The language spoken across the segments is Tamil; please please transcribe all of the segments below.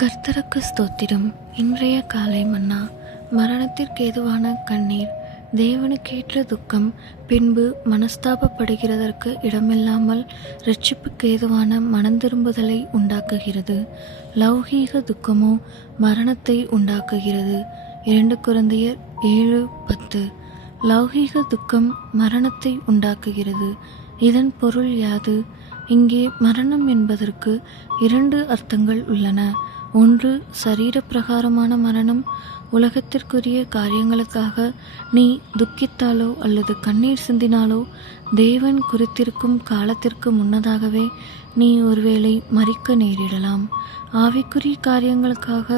கர்த்தருக்கு ஸ்தோத்திரம். இன்றைய காலை மன்னா. மரணத்திற்கேதுவான கண்ணீர், தேவனுக்கேற்ற துக்கம், பின்பு மனஸ்தாபப்படுகிறதற்கு இடமில்லாமல் இரட்சிப்புக்கேதுவான மனந்திரும்புதலை உண்டாக்குகிறது. லௌகீக துக்கமோ மரணத்தை உண்டாக்குகிறது. 2 கொரிந்தியர் 7:10. லௌகீக துக்கம் மரணத்தை உண்டாக்குகிறது. இதன் பொருள் யாது? இங்கே மரணம் என்பதற்கு 2 அர்த்தங்கள் உள்ளன. ஒன்று, சரீரப்பிரகாரமான மரணம். உலகத்திற்குரிய காரியங்களுக்காக நீ துக்கித்தாலோ அல்லது கண்ணீர் சிந்தினாலோ தேவன் குறித்திருக்கும் காலத்திற்கு முன்னதாகவே நீ ஒருவேளை மரிக்க நேரிடலாம். ஆவிக்குரிய காரியங்களுக்காக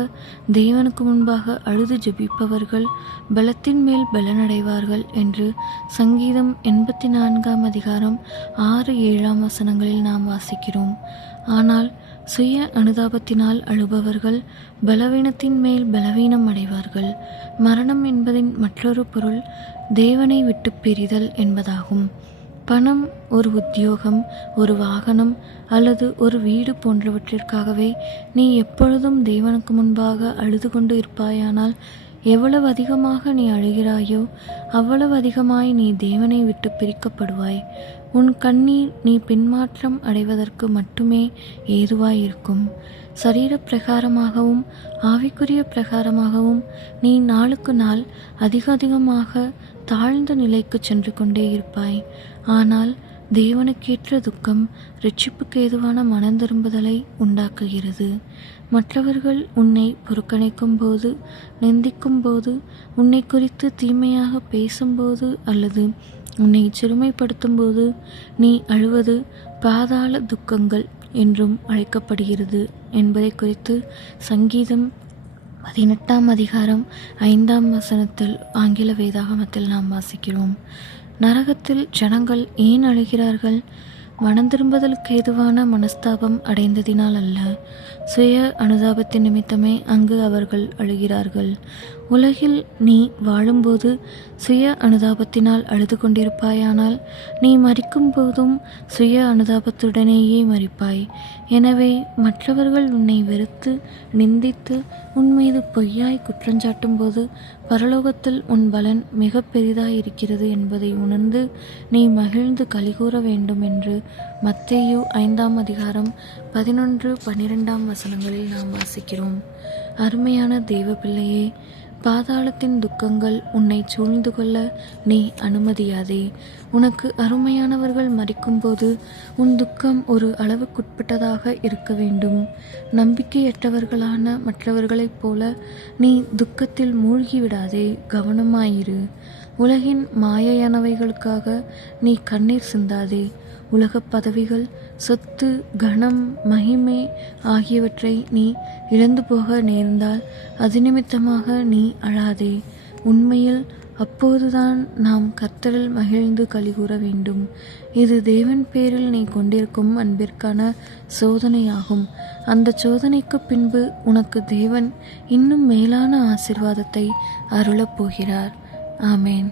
தேவனுக்கு முன்பாக அழுது ஜெபிப்பவர்கள் பலத்தின் மேல் பலனடைவார்கள் என்று சங்கீதம் 84 6-7 நாம் வாசிக்கிறோம். ஆனால் சுய அனுதாபத்தினால் அழுபவர்கள் பலவீனத்தின் மேல் பலவீனம் அடைவார்கள். மரணம் என்பதின் மற்றொரு பொருள் தேவனை விட்டு பிரிதல் என்பதாகும். பணம், ஒரு உத்தியோகம், ஒரு வாகனம் அல்லது ஒரு வீடு போன்றவற்றிற்காகவே நீ எப்பொழுதும் தேவனுக்கு முன்பாக அழுது கொண்டு இருப்பாயானால் எவ்வளவு அதிகமாக நீ அழுகிறாயோ அவ்வளவு அதிகமாய் நீ தேவனை விட்டு பிரிக்கப்படுவாய். உன் கண்ணீர் நீ பின்மாற்றம் அடைவதற்கு மட்டுமே ஏதுவாயிருக்கும். சரீர பிரகாரமாகவும் ஆவிக்குரிய பிரகாரமாகவும் நீ நாளுக்கு நாள் அதிகமாக தாழ்ந்த நிலைக்கு சென்று கொண்டே இருப்பாய். ஆனால் தேவனுக்கேற்ற துக்கம் இரட்சிப்புக்கு ஏதுவான மனந்திரும்புதலை உண்டாக்குகிறது. மற்றவர்கள் உன்னை புறக்கணிக்கும் போது, நிந்திக்கும் போது, உன்னை குறித்து தீமையாக பேசும்போது அல்லது உன்னை சிறுமைப்படுத்தும் போது நீ அழுவது பாதாள துக்கங்கள் என்றும் அழைக்கப்படுகிறது என்பதை குறித்து சங்கீதம் 18 ஆங்கில வேதாகமத்தில் நாம் வாசிக்கிறோம். நரகத்தில் ஜனங்கள் ஏன் அழுகிறார்கள்? மனந்திரும்புதலுக்கு ஏதுவான மனஸ்தாபம் அடைந்ததினால் அல்ல, சுய அனுதாபத்தின் நிமித்தமே அங்கு அவர்கள் அழுகிறார்கள். உலகில் நீ வாழும்போது சுய அனுதாபத்தினால் அழுது கொண்டிருப்பாயானால் நீ மரிக்கும் போதும் சுய அனுதாபத்துடனேயே மரிப்பாய். எனவே மற்றவர்கள் உன்னை வெறுத்து நிந்தித்து உன்மீது பொய்யாய் குற்றஞ்சாட்டும் போது பரலோகத்தில் உன் பலன் மிக பெரிதாயிருக்கிறது என்பதை உணர்ந்து நீ மகிழ்ந்து கலிகூற வேண்டும் என்று மத்தேயு 5:11-12 நாம் வாசிக்கிறோம். அருமையான தேவ பிள்ளையே, பாதாளத்தின் துக்கங்கள் உன்னை சூழ்ந்து கொள்ள நீ அனுமதியாதே. உனக்கு அருமையானவர்கள் மரிக்கும்போது உன் துக்கம் ஒரு அளவுக்குட்பட்டதாக இருக்க வேண்டும். நம்பிக்கையற்றவர்களான மற்றவர்களைப் போல நீ துக்கத்தில் மூழ்கிவிடாதே. கவனமாயிரு. உலகின் மாயையானவைகளுக்காக நீ கண்ணீர் சிந்தாதே. உலகப் பதவிகள், சொத்து, கனம், மகிமை ஆகியவற்றை நீ இழந்து போக நேர்ந்தால் அது நிமித்தமாக நீ அழாதே. உண்மையில் அப்போதுதான் நாம் கர்த்தரில் மகிழ்ந்து கலிகூற வேண்டும். இது தேவன் பேரில் நீ கொண்டிருக்கும் அன்பிற்கான சோதனையாகும். அந்த சோதனைக்கு பின்பு உனக்கு தேவன் இன்னும் மேலான ஆசீர்வாதத்தை அருளப் போகிறார். ஆமேன்.